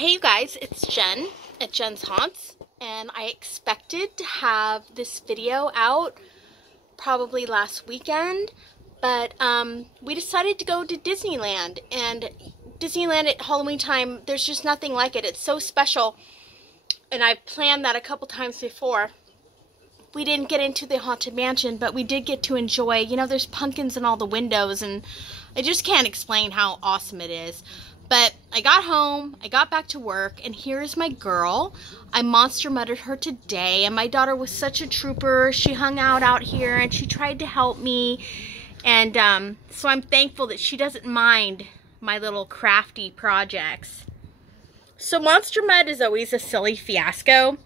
Hey you guys, it's Jen at Jen's Haunts, and I expected to have this video out probably last weekend, but we decided to go to Disneyland, and Disneyland at Halloween time, there's just nothing like it. It's so special, and I've planned that a couple times before. We didn't get into the Haunted Mansion, but we did get to enjoy, you know, there's pumpkins in all the windows, and I just can't explain how awesome it is. But I got home, I got back to work, and here's my girl. I monster muttered her today, and my daughter was such a trooper. She hung out here, and she tried to help me. And so I'm thankful that she doesn't mind my little crafty projects. So Monster Mud is always a silly fiasco,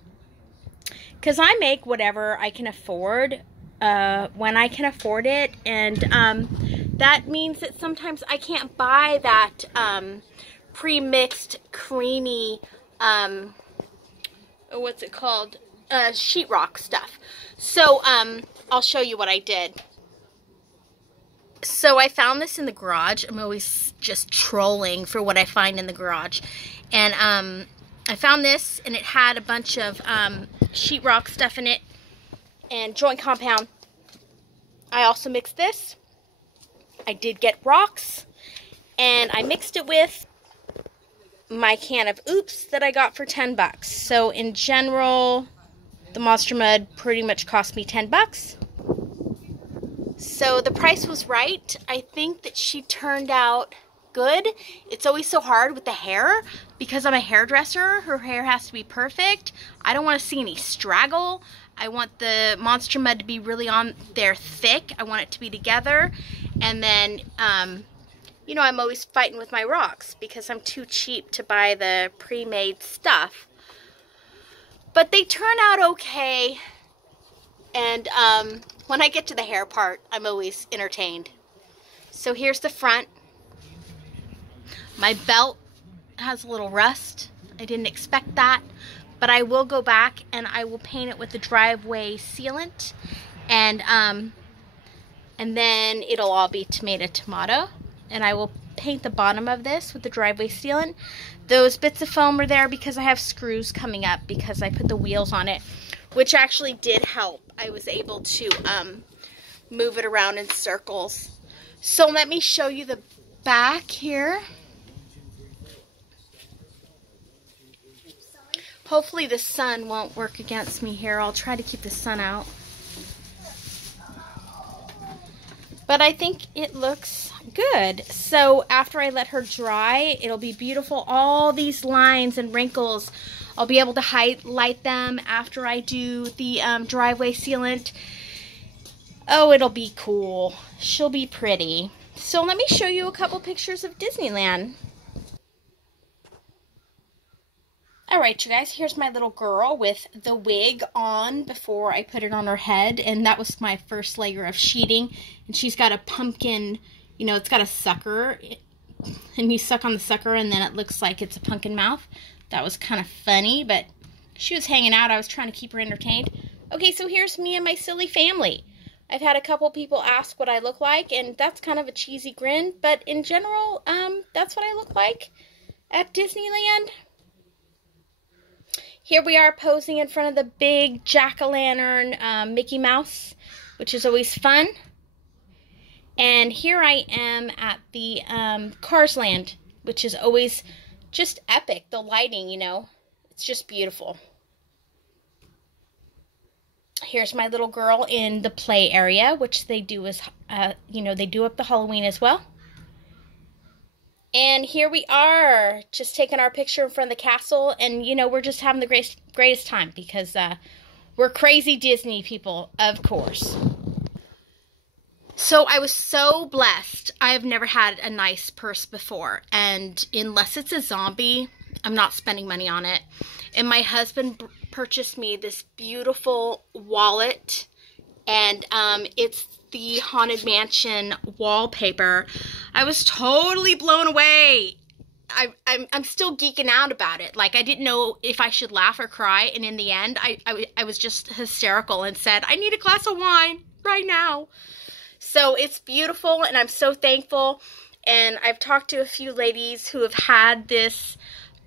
because I make whatever I can afford when I can afford it. And that means that sometimes I can't buy that pre-mixed, creamy, what's it called, sheetrock stuff. So I'll show you what I did. So I found this in the garage. I'm always just trolling for what I find in the garage. And I found this, and it had a bunch of sheetrock stuff in it and joint compound. I also mixed this. I did get rocks, and I mixed it with my can of Oops that I got for 10 bucks. So in general, the Monster Mud pretty much cost me 10 bucks. So the price was right. I think that she turned out good. It's always so hard with the hair because I'm a hairdresser. Her hair has to be perfect. I don't want to see any straggle. I want the Monster Mud to be really on there thick. I want it to be together. And then, you know, I'm always fighting with my rocks because I'm too cheap to buy the pre-made stuff. But they turn out okay. And when I get to the hair part, I'm always entertained. So here's the front. My belt has a little rust. I didn't expect that. But I will go back and I will paint it with the driveway sealant. And then it'll all be tomato. And I will paint the bottom of this with the driveway sealant. Those bits of foam are there because I have screws coming up because I put the wheels on it, which actually did help. I was able to move it around in circles. So let me show you the back here. Hopefully the sun won't work against me here. I'll try to keep the sun out. But I think it looks good. So after I let her dry, it'll be beautiful. All these lines and wrinkles, I'll be able to highlight them after I do the driveway sealant. Oh, it'll be cool. She'll be pretty. So let me show you a couple pictures of Disneyland. Alright, you guys, here's my little girl with the wig on before I put it on her head, and that was my first layer of sheeting. And she's got a pumpkin, you know, it's got a sucker, and you suck on the sucker and then it looks like it's a pumpkin mouth. That was kind of funny, but she was hanging out. I was trying to keep her entertained. Okay, so here's me and my silly family. I've had a couple people ask what I look like, and that's kind of a cheesy grin, but in general, that's what I look like at Disneyland. Here we are posing in front of the big jack-o'-lantern Mickey Mouse, which is always fun. And here I am at the Cars Land, which is always just epic. The lighting, you know, it's just beautiful. Here's my little girl in the play area, which they do as, you know, they do up the Halloween as well. And here we are, just taking our picture in front of the castle, and, you know, we're just having the greatest time, because we're crazy Disney people, of course. So I was so blessed. I've never had a nice purse before, and unless it's a zombie, I'm not spending money on it. And my husband purchased me this beautiful wallet, and it's the Haunted Mansion wallpaper. I was totally blown away. I'm still geeking out about it. Like, I didn't know if I should laugh or cry, and in the end, I was just hysterical and said, I need a glass of wine right now. So it's beautiful, and I'm so thankful. And I've talked to a few ladies who have had this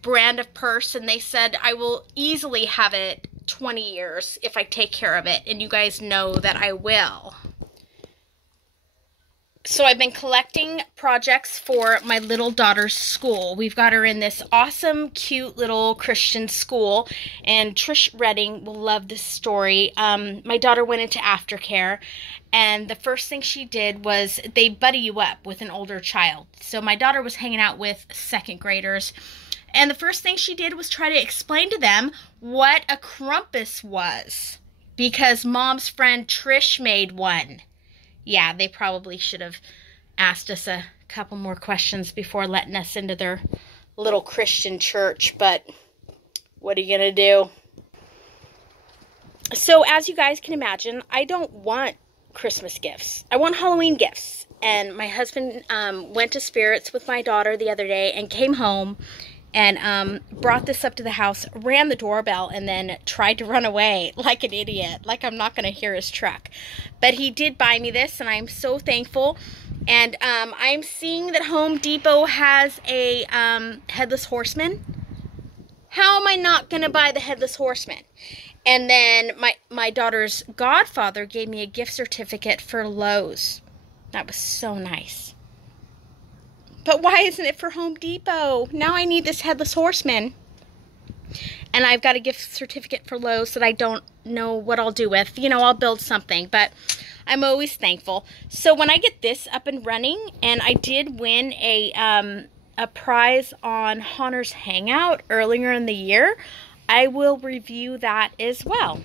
brand of purse, and they said I will easily have it 20 years if I take care of it, and you guys know that I will. So I've been collecting projects for my little daughter's school. We've got her in this awesome, cute little Christian school, and Trish Redding will love this story. My daughter went into aftercare, and the first thing she did was they buddy you up with an older child. So my daughter was hanging out with second graders, and the first thing she did was try to explain to them what a krampus was, because Mom's friend Trish made one. Yeah, they probably should have asked us a couple more questions before letting us into their little Christian church, but what are you going to do? So as you guys can imagine, I don't want Christmas gifts. I want Halloween gifts. And my husband went to Spirits with my daughter the other day and came home and brought this up to the house, ran the doorbell, and then tried to run away like an idiot, like I'm not going to hear his truck. But he did buy me this, and I'm so thankful. And I'm seeing that Home Depot has a Headless Horseman. How am I not going to buy the Headless Horseman? And then my daughter's godfather gave me a gift certificate for Lowe's. That was so nice. But why isn't it for Home Depot? Now I need this Headless Horseman. And I've got a gift certificate for Lowe's that I don't know what I'll do with. You know, I'll build something, but I'm always thankful. So when I get this up and running, and I did win a prize on Honors Hangout earlier in the year, I will review that as well.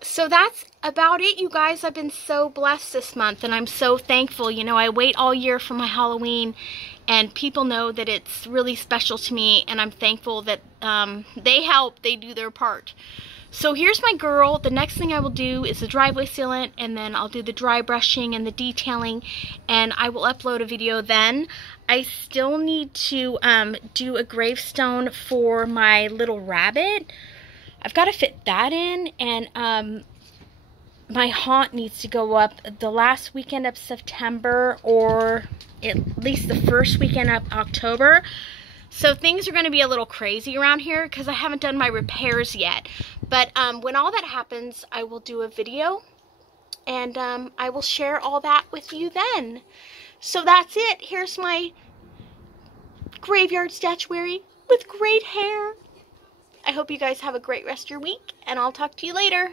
So that's about it, you guys. I've been so blessed this month, and I'm so thankful. You know, I wait all year for my Halloween, and people know that it's really special to me, and I'm thankful that they help, they do their part. So here's my girl. The next thing I will do is the driveway sealant, and then I'll do the dry brushing and the detailing, and I will upload a video then. I still need to do a gravestone for my little rabbit. I've got to fit that in, and my haunt needs to go up the last weekend of September, or at least the first weekend of October. So things are going to be a little crazy around here because I haven't done my repairs yet. But when all that happens, I will do a video, and I will share all that with you then. So that's it. Here's my graveyard statuary with great hair. I hope you guys have a great rest of your week, and I'll talk to you later.